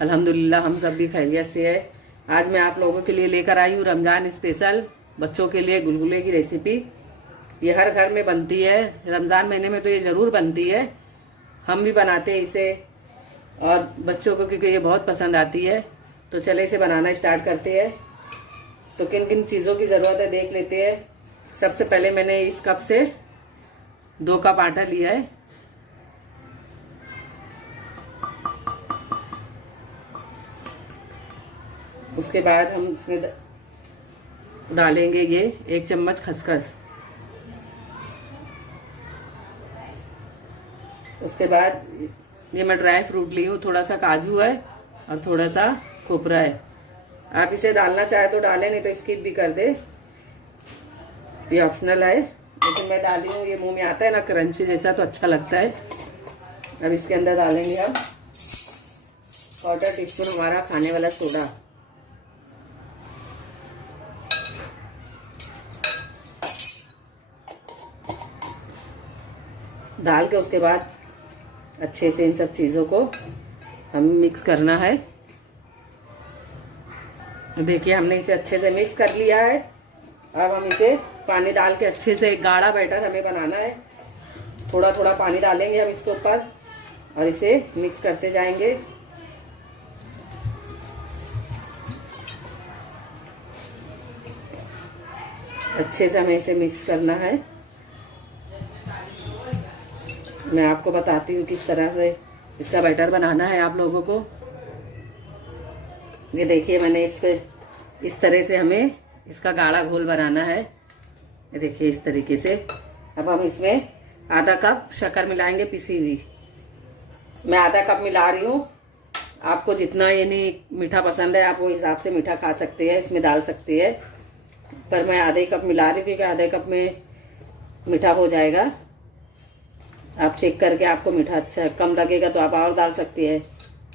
अल्हम्दुलिल्लाह हम सब भी खैरियत से है। आज मैं आप लोगों के लिए लेकर आई हूँ रमज़ान स्पेशल बच्चों के लिए गुलगुले की रेसिपी। ये हर घर में बनती है, रमज़ान महीने में तो ये ज़रूर बनती है। हम भी बनाते हैं इसे और बच्चों को क्योंकि ये बहुत पसंद आती है। तो चले इसे बनाना स्टार्ट करते हैं। तो किन किन चीज़ों की ज़रूरत है देख लेते हैं। सबसे पहले मैंने इस कप से 2 कप आटा लिया है। उसके बाद हम इसमें डालेंगे ये 1 चम्मच खसखस। उसके बाद ये मैं ड्राई फ्रूट ली हूँ, थोड़ा सा काजू है और थोड़ा सा खोपरा है। आप इसे डालना चाहे तो डालें, नहीं तो स्किप भी कर दे, ये ऑप्शनल है। लेकिन मैं डाली हूँ, ये मुंह में आता है ना क्रंची जैसा, तो अच्छा लगता है। अब इसके अंदर डालेंगे हम 1/4 टीस्पून हमारा खाने वाला सोडा। डाल के उसके बाद अच्छे से इन सब चीज़ों को हमें मिक्स करना है। देखिए हमने इसे अच्छे से मिक्स कर लिया है। अब हम इसे पानी डाल के अच्छे से एक गाढ़ा बैटर हमें बनाना है। थोड़ा थोड़ा पानी डालेंगे हम इसके ऊपर और इसे मिक्स करते जाएंगे। अच्छे से हमें इसे मिक्स करना है। मैं आपको बताती हूँ किस तरह से इसका बैटर बनाना है आप लोगों को। ये देखिए मैंने इसके इस तरह से हमें इसका गाढ़ा घोल बनाना है। ये देखिए इस तरीके से। अब हम इसमें आधा कप शक्कर मिलाएंगे पिसी हुई। मैं आधा कप मिला रही हूँ। आपको जितना यानी मीठा पसंद है आप वो हिसाब से मीठा खा सकते हैं, इसमें डाल सकते हैं। पर मैं आधे कप मिला रही हूँ क्योंकि आधे कप में मीठा हो जाएगा। आप चेक करके आपको मीठा अच्छा कम लगेगा तो आप और डाल सकती है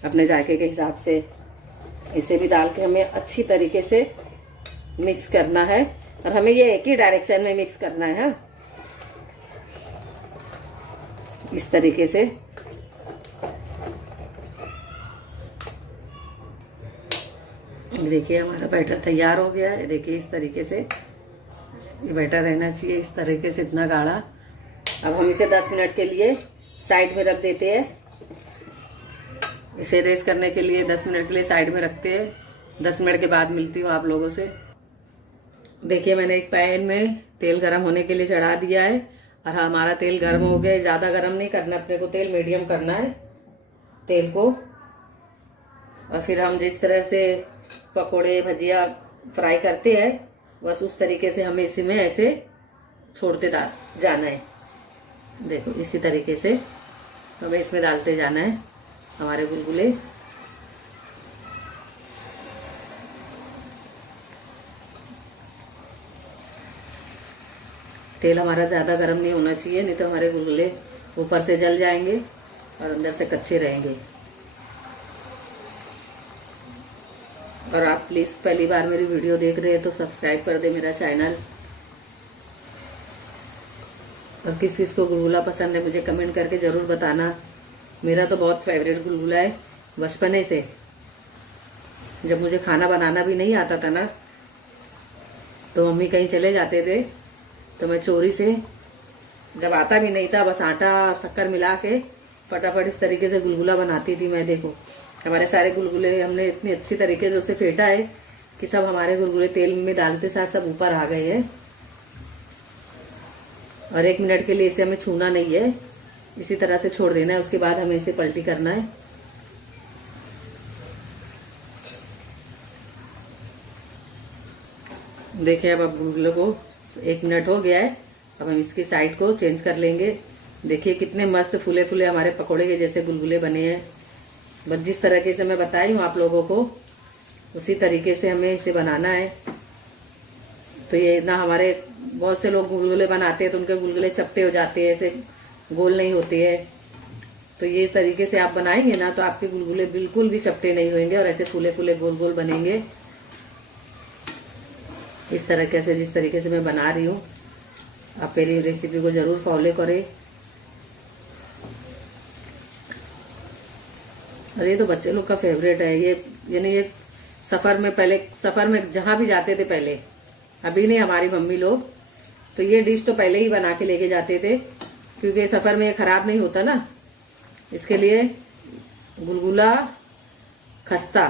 अपने जायके के हिसाब से। इसे भी डाल के हमें अच्छी तरीके से मिक्स करना है और हमें ये एक ही डायरेक्शन में मिक्स करना है। इस तरीके से देखिए हमारा बैटर तैयार हो गया है। देखिए इस तरीके से ये बैटर रहना चाहिए, इस तरीके से इतना गाढ़ा। अब हम इसे 10 मिनट के लिए साइड में रख देते हैं। इसे रेस्ट करने के लिए 10 मिनट के लिए साइड में रखते हैं। 10 मिनट के बाद मिलती हूँ आप लोगों से। देखिए मैंने एक पैन में तेल गरम होने के लिए चढ़ा दिया है और हमारा तेल गर्म हो गया है। ज़्यादा गरम नहीं करना अपने को, तेल मीडियम करना है तेल को। और फिर हम जिस तरह से पकोड़े भजिया फ्राई करते हैं बस उस तरीके से हमें इसी में ऐसे छोड़ते जाना है। देखो इसी तरीके से हमें इसमें डालते जाना है हमारे गुलगुले। तेल हमारा ज़्यादा गर्म नहीं होना चाहिए, नहीं तो हमारे गुलगुले ऊपर से जल जाएंगे और अंदर से कच्चे रहेंगे। और आप प्लीज़ पहली बार मेरी वीडियो देख रहे हैं तो सब्सक्राइब कर दे मेरा चैनल। और किस किस को गुलगुला पसंद है मुझे कमेंट करके ज़रूर बताना। मेरा तो बहुत फेवरेट गुलगुला है बचपने से। जब मुझे खाना बनाना भी नहीं आता था ना, तो मम्मी कहीं चले जाते थे तो मैं चोरी से, जब आता भी नहीं था, बस आटा शक्कर मिला के फटाफट इस तरीके से गुलगुला बनाती थी मैं। देखो हमारे सारे गुलगुले हमने इतनी अच्छी तरीके से उसे फेंटा है कि सब हमारे गुलगुले तेल में डालते साथ सब ऊपर आ गए हैं। और 1 मिनट के लिए इसे हमें छूना नहीं है, इसी तरह से छोड़ देना है। उसके बाद हमें इसे पलटी करना है। देखिए अब गुलगुले को 1 मिनट हो गया है। अब हम इसकी साइड को चेंज कर लेंगे। देखिए कितने मस्त फूले फूले हमारे पकोड़े के जैसे गुलगुले बने हैं। बस जिस तरीके से मैं बताई हूँ आप लोगों को उसी तरीके से हमें इसे बनाना है। तो ये ना हमारे बहुत से लोग गुलगुले बनाते हैं तो उनके गुलगुले चपटे हो जाते हैं, ऐसे गोल नहीं होते हैं। तो ये तरीके से आप बनाएंगे ना तो आपके गुलगुले बिल्कुल भी चपटे नहीं होंगे और ऐसे फूले फूले गोल गोल बनेंगे। इस तरीके से जिस तरीके से मैं बना रही हूँ आप मेरी रेसिपी को ज़रूर फॉलो करें। और ये तो बच्चे लोग का फेवरेट है ये, यानी ये सफर में जहां भी जाते थे पहले, अभी नहीं हमारी मम्मी लोग, तो ये डिश तो पहले ही बना के लेके जाते थे, क्योंकि सफर में ये खराब नहीं होता ना, इसके लिए गुलगुला खस्ता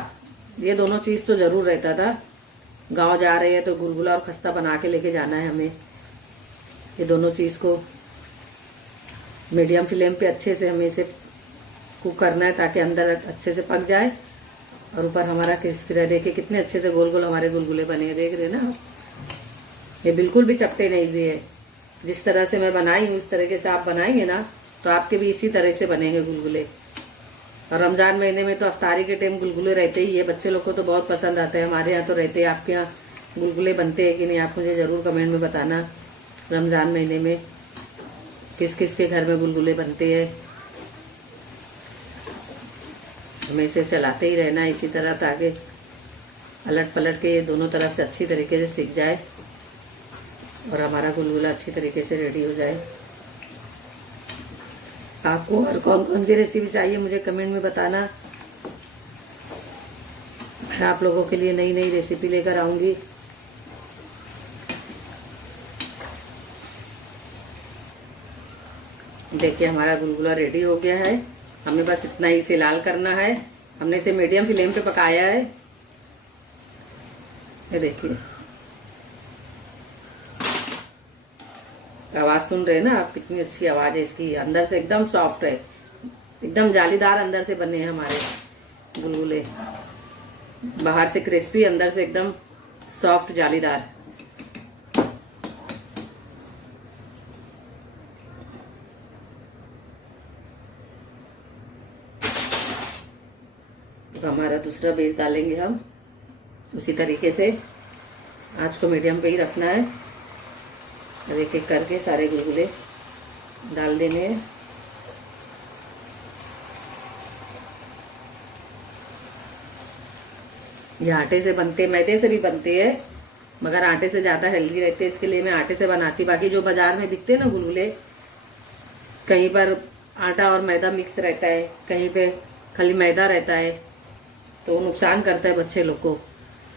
ये दोनों चीज तो जरूर रहता था। गांव जा रहे हैं तो गुलगुला और खस्ता बना के लेके जाना है हमें। ये दोनों चीज को मीडियम फ्लेम पे अच्छे से हमें इसे कुक करना है, ताकि अंदर अच्छे से पक जाए और ऊपर हमारा क्रिस्पी रहे। देखिए कितने अच्छे से गोल गोल हमारे गुलगुले बने हैं, देख रहे हैं ना। ये बिल्कुल भी चपटे नहीं हुए हैं। जिस तरह से मैं बनाई हूँ इस तरीके से आप बनाएंगे ना तो आपके भी इसी तरह से बनेंगे गुलगुले। और रमजान महीने में तो अफ्तारी के टाइम गुलगुले रहते ही है, बच्चे लोग को तो बहुत पसंद आता है। हमारे यहाँ तो रहते हैं। आपके यहाँ गुलगुले बनते हैं कि नहीं, आप मुझे जरूर कमेंट में बताना। रमजान महीने में किस किस के घर में गुलगुले बनते हैं। हमें इसे चलाते ही रहना इसी तरह, ताकि पलट पलट के दोनों तरफ से अच्छी तरीके से सीख जाए और हमारा गुलगुला अच्छी तरीके से रेडी हो जाए। आपको और कौन कौन सी रेसिपी चाहिए मुझे कमेंट में बताना। मैं आप लोगों के लिए नई नई रेसिपी लेकर आऊंगी। देखिए हमारा गुलगुला रेडी हो गया है। हमें बस इतना ही इसे लाल करना है। हमने इसे मीडियम फ्लेम पे पकाया है। ये देखिए आवाज सुन रहे हैं ना आप, कितनी अच्छी आवाज है इसकी। अंदर से एकदम सॉफ्ट है, एकदम जालीदार अंदर से बने हैं हमारे गुलगुले। बाहर से क्रिस्पी, अंदर से एकदम सॉफ्ट जालीदार। तो हमारा दूसरा बेस डालेंगे हम उसी तरीके से। आंच को मीडियम पे ही रखना है और एक एक करके सारे गुलगुले डाल देने हैं। ये आटे से बनते, मैदे से भी बनते हैं, मगर आटे से ज्यादा हेल्दी रहते हैं, इसके लिए मैं आटे से बनाती। बाकी जो बाजार में बिकते हैं ना गुलगुले, कहीं पर आटा और मैदा मिक्स रहता है, कहीं पे खाली मैदा रहता है, तो वो नुकसान करता है बच्चे लोग को।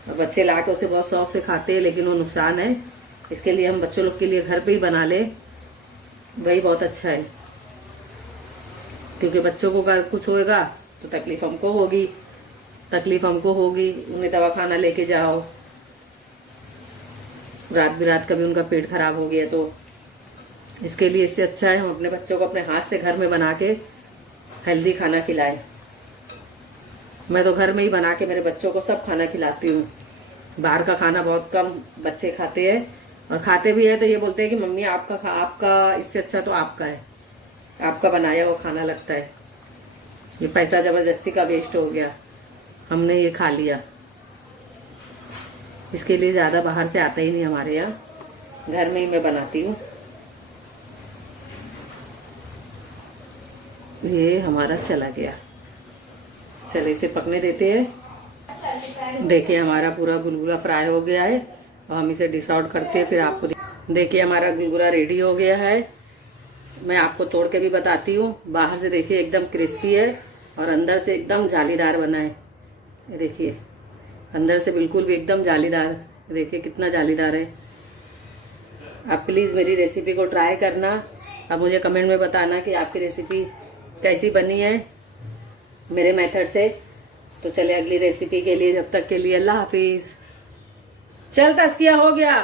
और बच्चे ला के उसे बहुत शौक से खाते हैं, लेकिन वो नुकसान है। इसके लिए हम बच्चों लोग के लिए घर पे ही बना ले, वही बहुत अच्छा है। क्योंकि बच्चों को कुछ होएगा तो तकलीफ हमको होगी। उन्हें दवा खाना लेके जाओ, रात बिरात कभी उनका पेट खराब हो गया तो। इसके लिए इससे अच्छा है हम अपने बच्चों को अपने हाथ से घर में बना के हेल्दी खाना खिलाएं। मैं तो घर में ही बना के मेरे बच्चों को सब खाना खिलाती हूँ। बाहर का खाना बहुत कम बच्चे खाते हैं, और खाते भी है तो ये बोलते हैं कि मम्मी आपका इससे अच्छा तो आपका है, आपका बनाया वो खाना लगता है। ये पैसा जबरदस्ती का वेस्ट हो गया, हमने ये खा लिया। इसके लिए ज्यादा बाहर से आता ही नहीं हमारे यहाँ, घर में ही मैं बनाती हूँ। ये हमारा चला गया, चले इसे पकने देते हैं। देखिए हमारा पूरा गुलगुला फ्राई हो गया है और हम इसे डिश आउट करते हैं, फिर आपको देखिए हमारा गुलगुला रेडी हो गया है। मैं आपको तोड़ के भी बताती हूँ। बाहर से देखिए एकदम क्रिस्पी है और अंदर से एकदम जालीदार बना है। ये देखिए अंदर से बिल्कुल भी एकदम जालीदार, देखिए कितना जालीदार है। आप प्लीज़ मेरी रेसिपी को ट्राई करना। अब मुझे कमेंट में बताना कि आपकी रेसिपी कैसी बनी है मेरे मेथड से। तो चले अगली रेसिपी के लिए, जब तक के लिए अल्लाह हाफिज। चल तस्किया हो गया,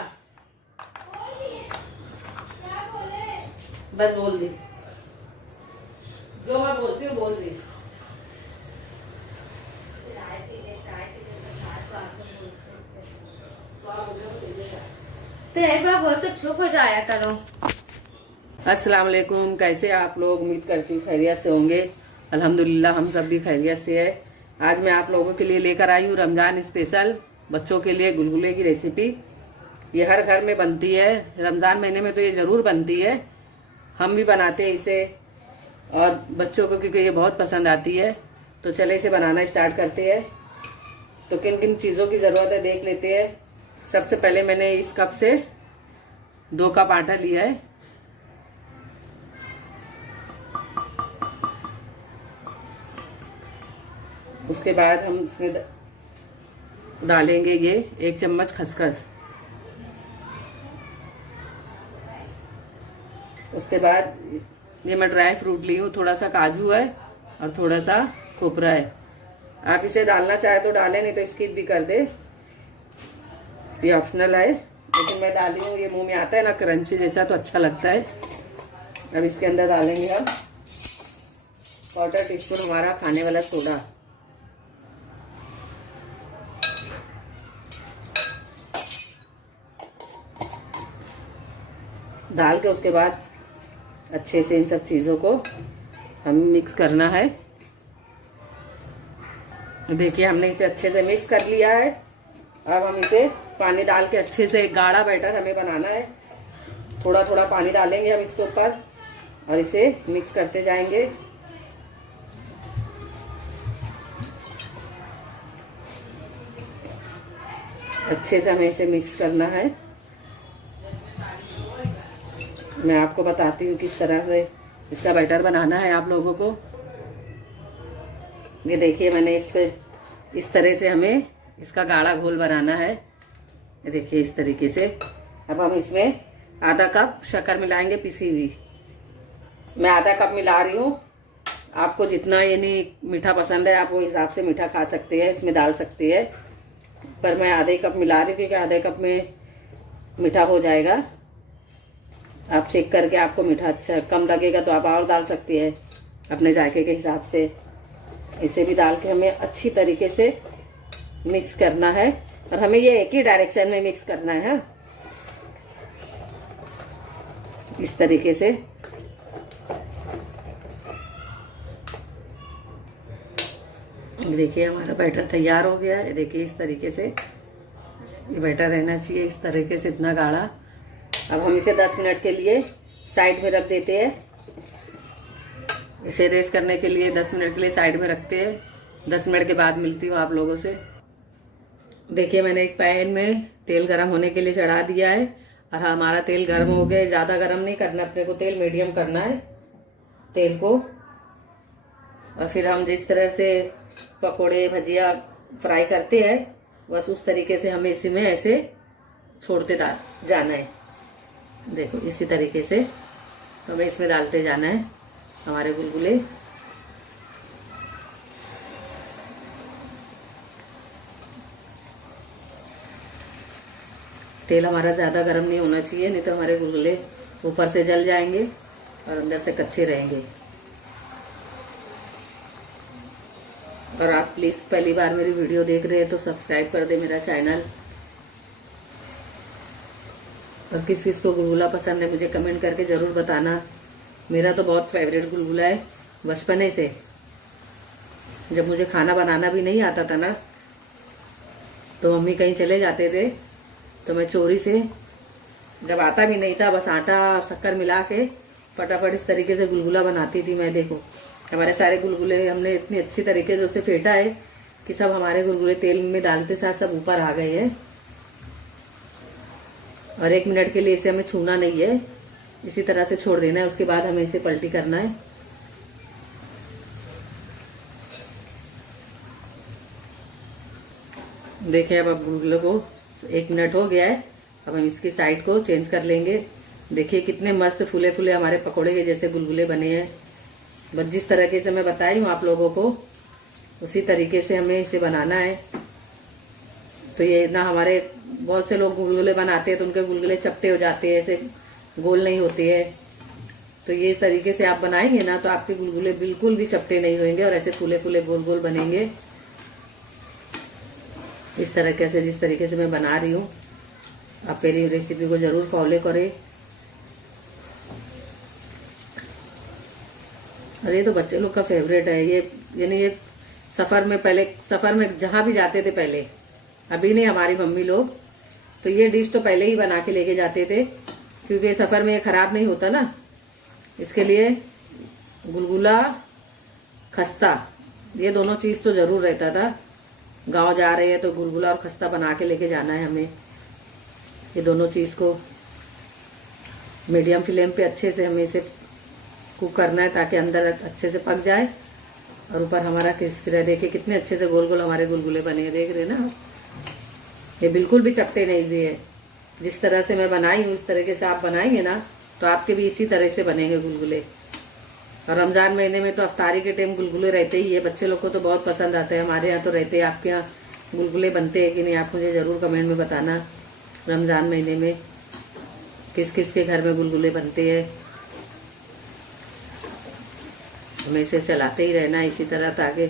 बस बोल दी जो मैं बोलती हूँ, बोल दी। तो एक बार बोल तो चुप हो जाया करो। अस्सलाम वालेकुम, कैसे आप लोग? उम्मीद करती हूँ खैरियत से होंगे। अल्हम्दुलिल्लाह हम सब भी खैरियत से है। आज मैं आप लोगों के लिए लेकर आई हूँ रमजान स्पेशल बच्चों के लिए गुलगुले की रेसिपी। ये हर घर में बनती है, रमजान महीने में तो ये जरूर बनती है। हम भी बनाते हैं इसे और बच्चों को क्योंकि ये बहुत पसंद आती है। तो चले इसे बनाना स्टार्ट करते हैं। तो किन किन चीज़ों की ज़रूरत है देख लेते हैं। सबसे पहले मैंने इस कप से 2 कप आटा लिया है। उसके बाद हम इसमें डालेंगे ये 1 चम्मच खसखस। उसके बाद ये मैं ड्राई फ्रूट ली हूँ, थोड़ा सा काजू है और थोड़ा सा खोपरा है। आप इसे डालना चाहे तो डालें, नहीं तो स्किप भी कर दे, ये ऑप्शनल है, लेकिन मैं डाली हूँ। ये मुंह में आता है ना क्रंची जैसा, तो अच्छा लगता है। अब इसके अंदर डालेंगे हम 1/4 टीस्पून हमारा खाने वाला सोडा। डाल के उसके बाद अच्छे से इन सब चीज़ों को हमें मिक्स करना है। देखिए हमने इसे अच्छे से मिक्स कर लिया है। अब हम इसे पानी डाल के अच्छे से एक गाढ़ा बैटर हमें बनाना है। थोड़ा थोड़ा पानी डालेंगे हम इसके ऊपर और इसे मिक्स करते जाएंगे। अच्छे से हमें इसे मिक्स करना है। मैं आपको बताती हूँ किस तरह से इसका बैटर बनाना है आप लोगों को। ये देखिए मैंने इसके इस तरह से हमें इसका गाढ़ा घोल बनाना है। ये देखिए इस तरीके से। अब हम इसमें आधा कप शक्कर मिलाएंगे पिसी हुई। मैं आधा कप मिला रही हूँ। आपको जितना यानी मीठा पसंद है आप वो हिसाब से मीठा खा सकते हैं, इसमें डाल सकते हैं, पर मैं आधे कप मिला रही हूँ क्योंकि आधे कप में मीठा हो जाएगा। आप चेक करके आपको मीठा अच्छा कम लगेगा तो आप और डाल सकती है अपने जायके के हिसाब से। इसे भी डाल के हमें अच्छी तरीके से मिक्स करना है और हमें ये एक ही डायरेक्शन में मिक्स करना है, इस तरीके से। देखिए हमारा बैटर तैयार हो गया है। देखिए इस तरीके से ये बैटर रहना चाहिए, इस तरीके से, इतना गाढ़ा। अब हम इसे 10 मिनट के लिए साइड में रख देते हैं। इसे रेस्ट करने के लिए 10 मिनट के लिए साइड में रखते हैं। 10 मिनट के बाद मिलती हूँ आप लोगों से। देखिए मैंने एक पैन में तेल गरम होने के लिए चढ़ा दिया है और हमारा तेल गर्म हो गया। ज़्यादा गरम नहीं करना अपने को, तेल मीडियम करना है तेल को। और फिर हम जिस तरह से पकोड़े भजिया फ्राई करते हैं बस उस तरीके से हमें इसी में ऐसे छोड़ते जाना है। देखो इसी तरीके से हमें इसमें डालते जाना है हमारे गुलगुले। तेल हमारा ज़्यादा गर्म नहीं होना चाहिए, नहीं तो हमारे गुलगुले ऊपर से जल जाएंगे और अंदर से कच्चे रहेंगे। और आप प्लीज़ पहली बार मेरी वीडियो देख रहे हैं तो सब्सक्राइब कर दे मेरा चैनल। और किस किस को गुलगुला पसंद है मुझे कमेंट करके ज़रूर बताना। मेरा तो बहुत फेवरेट गुलगुला है बचपने से। जब मुझे खाना बनाना भी नहीं आता था ना, तो मम्मी कहीं चले जाते थे तो मैं चोरी से, जब आता भी नहीं था, बस आटा और शक्कर मिला के फटाफट इस तरीके से गुलगुला बनाती थी मैं। देखो हमारे सारे गुलगुले हमने इतनी अच्छी तरीके से उसे फेंटा है कि सब हमारे गुलगुले तेल में डालते साथ सब ऊपर आ गए हैं। और 1 मिनट के लिए इसे हमें छूना नहीं है, इसी तरह से छोड़ देना है। उसके बाद हमें इसे पलटी करना है। देखिए अब गुलगुले को 1 मिनट हो गया है। अब हम इसकी साइड को चेंज कर लेंगे। देखिए कितने मस्त फूले फूले हमारे पकोड़े के जैसे गुलगुले बने हैं। बस जिस तरीके से मैं बताई हूँ आप लोगों को उसी तरीके से हमें इसे बनाना है। तो ये ना, हमारे बहुत से लोग गुलगुले बनाते हैं तो उनके गुलगुले चपटे हो जाते हैं, ऐसे गोल नहीं होते हैं। तो ये तरीके से आप बनाएंगे ना तो आपके गुलगुले बिल्कुल भी चपटे नहीं होंगे और ऐसे फूले फूले गोल गोल बनेंगे। इस तरीके से, जिस तरीके से मैं बना रही हूँ, आप मेरी रेसिपी को जरूर फॉलो करें। और ये तो बच्चे लोग का फेवरेट है ये, यानी ये सफर में जहाँ भी जाते थे पहले, अभी नहीं, हमारी मम्मी लोग तो ये डिश तो पहले ही बना के लेके जाते थे क्योंकि सफर में ये खराब नहीं होता ना। इसके लिए गुलगुला खस्ता ये दोनों चीज तो जरूर रहता था। गांव जा रहे हैं तो गुलगुला और खस्ता बना के लेके जाना है हमें। ये दोनों चीज को मीडियम फ्लेम पे अच्छे से हमें इसे कुक करना है ताकि अंदर अच्छे से पक जाए और ऊपर हमारा क्रिस्पी रहे। देखिए कितने अच्छे से गोल गोल हमारे गुलगुले बने हैं, देख रहे हैं ना। ये बिल्कुल भी चपटे नहीं हुए हैं। जिस तरह से मैं बनाई हूँ इस तरीके से आप बनाएंगे ना तो आपके भी इसी तरह से बनेंगे गुलगुले। और रमजान महीने में तो अफ्तारी के टाइम गुलगुले रहते ही है, बच्चे लोग को तो बहुत पसंद आते हैं। हमारे यहाँ तो रहते हैं। आपके यहाँ गुलगुले बनते हैं कि नहीं, आप मुझे ज़रूर कमेंट में बताना। रमजान महीने में किस किस के घर में गुलगुले बनते हैं। हमें इसे चलाते ही रहना इसी तरह, ताकि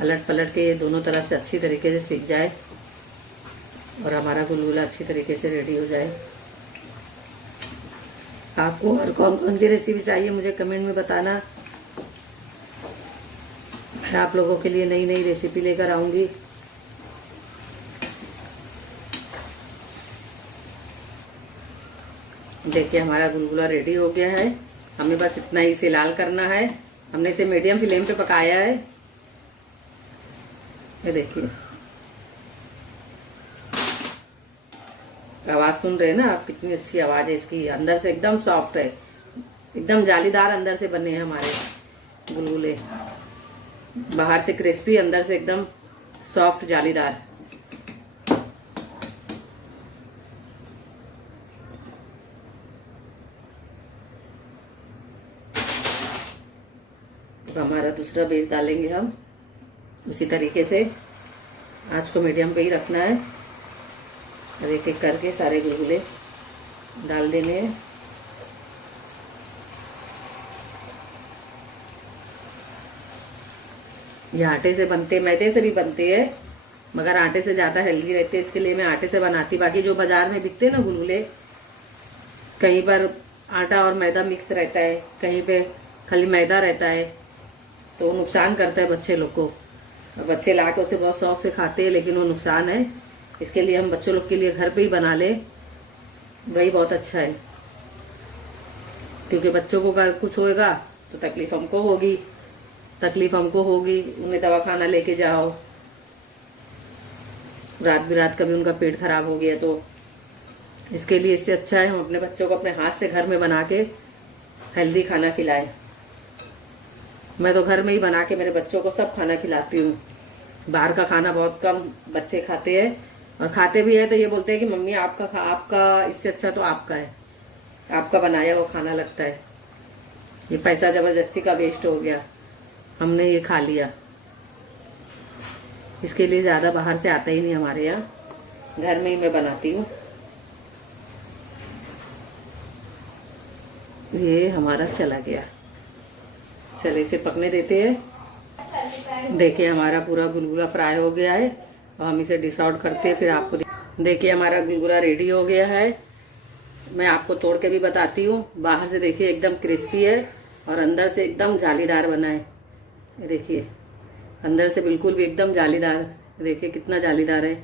अलट पलट के दोनों तरफ से अच्छी तरीके से सीख जाए और हमारा गुलगुला अच्छी तरीके से रेडी हो जाए। आपको और कौन कौन सी रेसिपी चाहिए मुझे कमेंट में बताना। मैं आप लोगों के लिए नई नई रेसिपी लेकर आऊंगी। देखिए हमारा गुलगुला रेडी हो गया है। हमें बस इतना ही इसे लाल करना है। हमने इसे मीडियम फ्लेम पे पकाया है। ये देखिए आवाज सुन रहे हैं ना आप, कितनी अच्छी आवाज है इसकी। अंदर से एकदम सॉफ्ट है, एकदम जालीदार अंदर से बने हैं हमारे गुलगुले। बाहर से क्रिस्पी, अंदर से एकदम सॉफ्ट जालीदार। अब हमारा दूसरा बेस डालेंगे हम उसी तरीके से। आंच को मीडियम पे ही रखना है और एक एक करके सारे गुलगुले डाल देने हैं। ये आटे से बनते, मैदे से भी बनते हैं, मगर आटे से ज़्यादा हेल्दी रहते हैं, इसके लिए मैं आटे से बनाती। बाकी जो बाजार में बिकते हैं ना गुलगुले, कहीं पर आटा और मैदा मिक्स रहता है, कहीं पे खाली मैदा रहता है, तो वो नुकसान करता है बच्चे लोग को। और बच्चे ला के उसे बहुत शौक से खाते हैं, लेकिन वो नुकसान है। इसके लिए हम बच्चों लोग के लिए घर पे ही बना ले, वही बहुत अच्छा है। क्योंकि बच्चों को कुछ होएगा तो तकलीफ हमको होगी, उन्हें दवाखाना लेके जाओ, रात बिरात कभी उनका पेट खराब हो गया तो। इसके लिए इससे अच्छा है हम अपने बच्चों को अपने हाथ से घर में बना के हेल्दी खाना खिलाएं। मैं तो घर में ही बना के मेरे बच्चों को सब खाना खिलाती हूँ। बाहर का खाना बहुत कम बच्चे खाते हैं, और खाते भी है तो ये बोलते हैं कि मम्मी आपका इससे अच्छा तो आपका है, आपका बनाया वो खाना लगता है। ये पैसा जबरदस्ती का वेस्ट हो गया, हमने ये खा लिया। इसके लिए ज़्यादा बाहर से आता ही नहीं हमारे यहाँ, घर में ही मैं बनाती हूँ। ये हमारा चला गया, चले इसे पकने देते हैं। देखिए हमारा पूरा गुलगुला फ्राई हो गया है और हम इसे डिश आउट करते हैं, फिर आपको देखिए हमारा गुलगुला रेडी हो गया है। मैं आपको तोड़ के भी बताती हूँ। बाहर से देखिए एकदम क्रिस्पी है और अंदर से एकदम जालीदार बना है। ये देखिए अंदर से बिल्कुल भी एकदम जालीदार, देखिए कितना जालीदार है।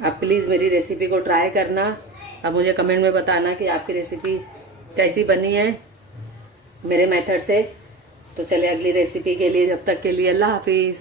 आप प्लीज़ मेरी रेसिपी को ट्राई करना। अब मुझे कमेंट में बताना कि आपकी रेसिपी कैसी बनी है मेरे मेथड से। तो चले अगली रेसिपी के लिए, जब तक के लिए अल्लाह हाफिज़।